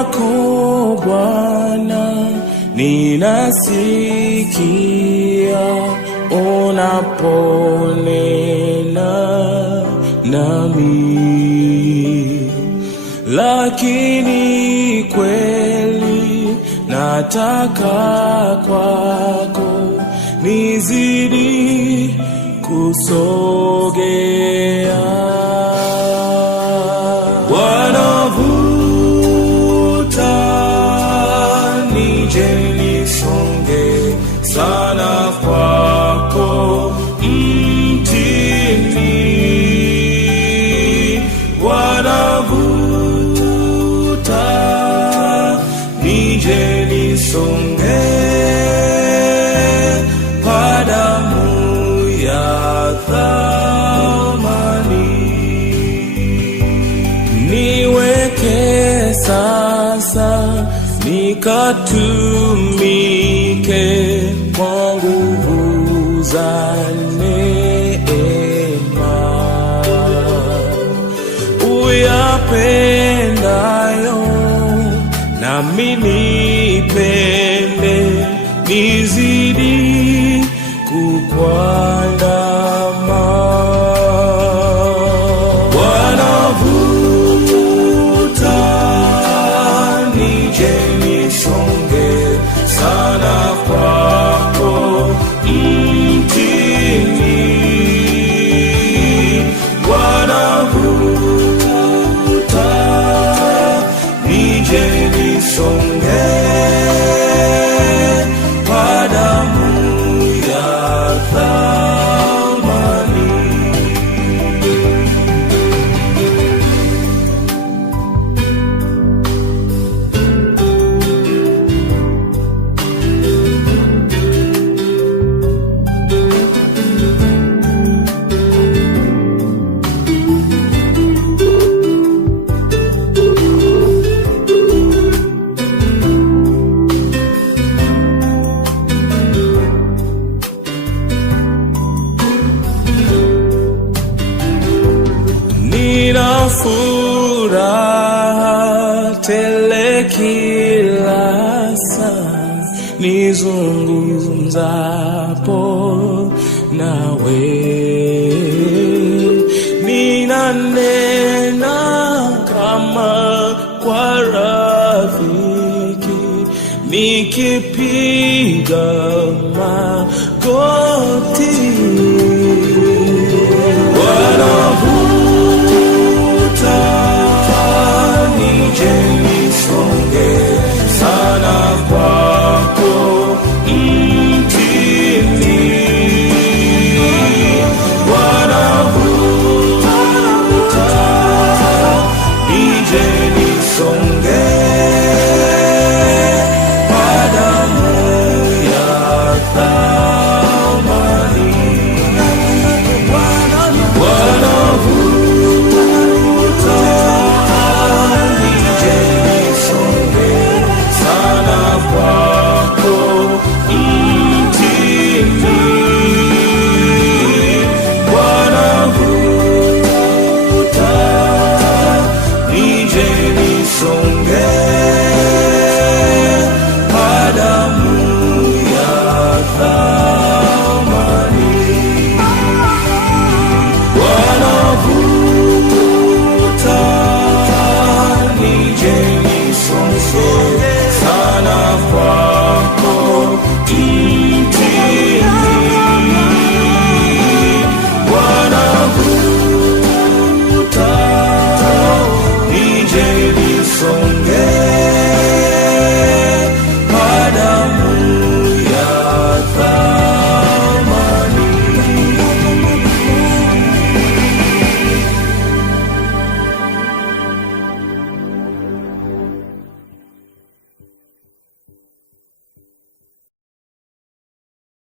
wako Bwana ninasikia unaponena nami, lakini kweli nataka kwako nizidi kusogea. Wanavuta nije nisonge sana kwako mtini, wanavuta nije nisonge kwa damu ya thamani. Niweke sasa nikatumike kwa nguvu za neema, uyapendayo nami nipende, nizidi kukuandama. Wanavuta nije nisonge sana kwako mtini, wanavuta nije nisonge kwa damu ya thamani. Nina furaha tele kila saa nizungumzapo nawe, ninanena kama kwa rafiki, nikipiga magoti.